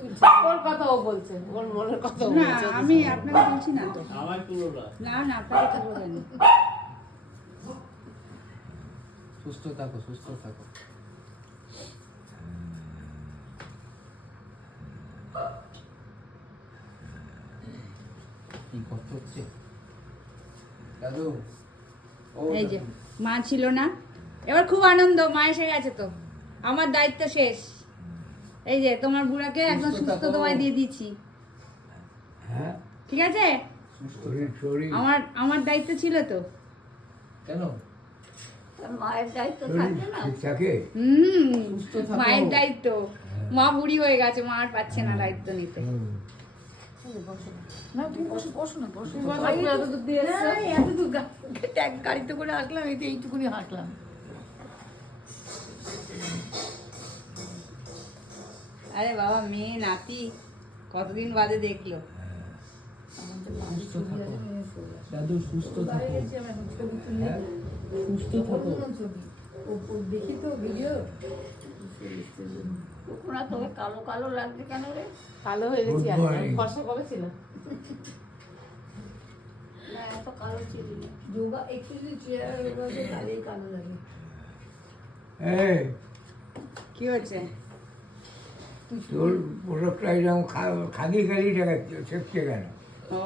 তুলছে ওর কথা ও বলছে ওর মনের কথা না আমি আপনাকে বলছি না তো। আমার তুলো না না না আপনাকে তুলবো কেন সুস্থ থাকো সুস্থ থাকো। কি কষ্ট হচ্ছে? দাদু এই যে মা ছিল না। এবার খুব আনন্দ মা এসে গেছে তো। আমার দায়িত্ব শেষ। এই যে তোমার বুড়াকে একদম সুস্থ তোমায় দিয়ে দিচ্ছি। হ্যাঁ? ঠিক আছে? আমার আমার দায়িত্ব ছিল তো। কেন? মায়ের দায়িত্ব থাকে না। হুম মায়ের দায়িত্ব। মা বুড়ি হয়ে গেছে মা আর পাচ্ছে না দায়িত্ব নিতে। হুম। না তুমি বসো বসো না আরে বাবা মেয়ে নাতি কতদিন বাদে দেখল? সুস্থ থাকো। দাদু সুস্থ থাকো হ্যাঁ? সুস্থ থাকো। দেখি তো ভিডিও। ওরা তবে কালো কালো লাগছে কেন রে? কালো হয়ে গেছি. ফর্সা কবে ছিল? না এত কালো ছিল যোগা একটু যদি চেয়ার তাহলেই কালো লাগে। কি হচ্ছে? তোর পোশাকটা এরকম খা- খালি খালি দেখাচ্ছে শেখছে কেন? ও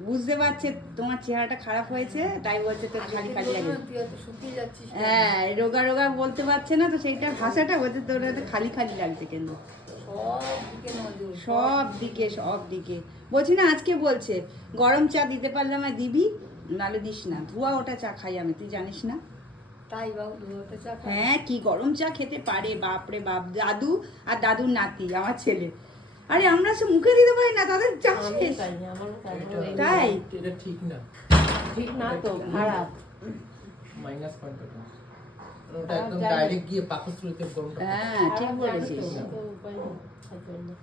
বুঝতে পারছে তোমার চেহারাটা খারাপ হয়েছে তাই বলছে তো খালি খালি লাগে? হ্যাঁ রোগা রোগা বলতে পারছে না তো সেইটা ভাষাটা বলছে তোর খালি খালি লাগছে কেন? সব দিকে নজর। সব দিকে সব দিকে। বলছি না আজকে বলছে গরম চা দিতে পারলে আমায় দিবি নালে দিস না। ধোয়া ওটা চা খাই আমি তুই জানিস না? তাই। হ্যাঁ কি গরম চা খেতে পারে বাপরে বাপ দাদু আর দাদুর নাতি আমার ছেলে। আরে আমরা সে মুখে দিতে পারি না তাদের চা শেষ। তাই এটা- ঠিক না। ঠিক না তো খারাপ। মাইনাস পয়েন্ট ওটা। ওটা একদম ডাইরেক্ট গিয়ে পাকস্থলীতে গরমটা হ্যাঁ ঠিক লাগে বলেছিস।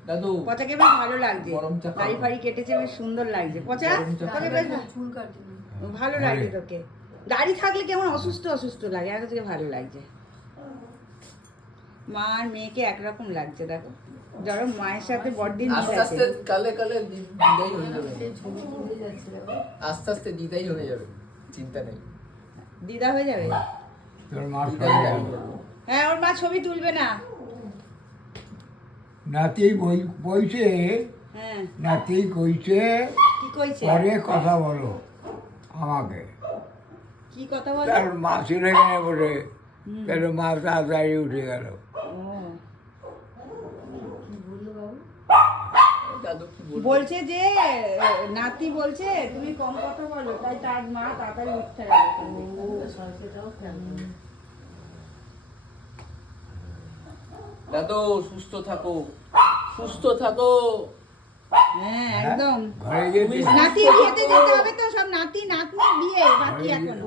দাদু পচাকে বেশ ভালো লাগছে। গরম চা ফাড়ি কেটেছে বেশ সুন্দর লাগছে। পচা? তোকে বেশ। ভালো লাগছে তোকে। দাড়ি থাকলে কেমন অসুস্থ অসুস্থ লাগে আর তোকে ভালো লাগছে। মা আর মেয়েকে একরকম লাগছে দেখো। ধরো মায়ের সাথে বড়দিন আস্তে আস্তে কালে কালে দিদাই হয়ে যাবে। আস্তে আস্তে দিদাই হয়ে যাবে চিন্তা নেই। দিদা হয়ে যাবে। হ্যাঁ ওর মা ছবি তুলবে না। নাতি বই বইছে হ্যাঁ। নাতি কইছে কি কইছে? পরে কথা বলো আমাকে। কি কথা বলে? তার মা ছিল এখানে বসে তার মা তাড়াতাড়ি উঠে গেল। বলছে যে নাতি বলছে তুমি কম কথা বলো তাই তার মা তাড়াতাড়ি উঠতে গেল। দাদু সুস্থ থাকো। সুস্থ থাকো। হ্যাঁ একদম। ঘরে নাতি খেতে যেতে হবে তো সব নাতি নাতনি বিয়ে বাকি এখন।